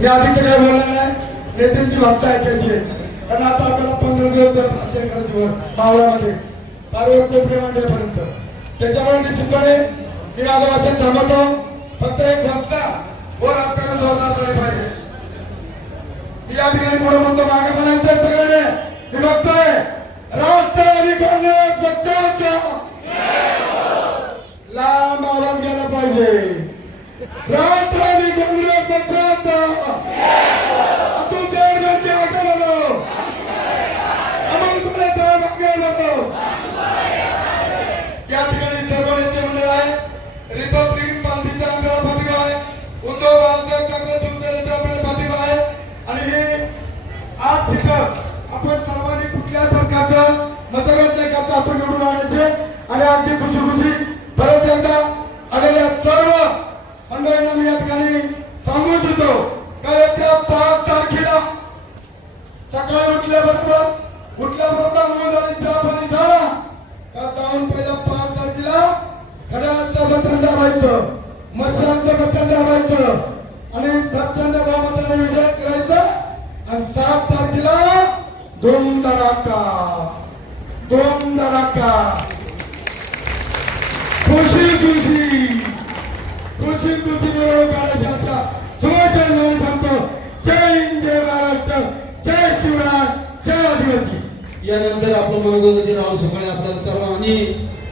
मी आधी तर काय बोलणार नाही, नेत्यांची वार्ता ऐकायची आहे. कारण आता आपल्याला 15 दिवस भाषण करायचे वर मावळामध्ये पारवर कोपरे मांड्यापर्यंत. त्याच्यामुळे निश्चितपणे मी माझं वाचन थांबवतो. फक्त एक वाचता वर राजकारण जोरदार झाले पाहिजे. मी या ठिकाणी पुढे म्हणतो, मागे म्हणायचं सगळ्यांनी मी बघतोय राष्ट्रवादी काँग्रेस पक्षाचा लांब आवाज गेला पाहिजे. राष्ट्रवादी काँग्रेस पक्षाचा अतुल चेअरमॅनचे आगे बघो, अमोल कोल्हेचा मागे बघो. या ठिकाणी सर्व नेते मंडळ आहे. रिपब्लिकन पार्टीचा आपल्याला पाठिंबा आहे. उद्धव बाळासाहेब ठाकरे शिवसेनेचा आपल्याला पाठिंबा आहे. आणि हे 8 सीट आपण सर्वांनी कुठल्या प्रकारचं मतभेद न करता आपण निवडून आणायचे. आणि अगदी खुशी परत एकदा आलेल्या सर्व मंडळींना मी या ठिकाणी सांगू इच्छितो का येत्या 5 तारखेला सकाळी उठल्याबरोबर आंघोळ झाली, चहा पाणी झाला का जाऊन पहिल्या 5 तारखेला घड्याळाचं बटन दाबायचं, मशालचं बटन दाबायचं आणि प्रचंड बहुमताने विजय करायचा. आणि 7 तारखेला धूम धडाका खुशी निवडणूक काढायची अशा शुभेच्छा देऊन थांबतो. जय हिंद, जय महाराष्ट्र, जय शिवराय, जय आदिवासी. यानंतर आपण मनोगत राहुल सकाळे आपल्याला सर्वांनी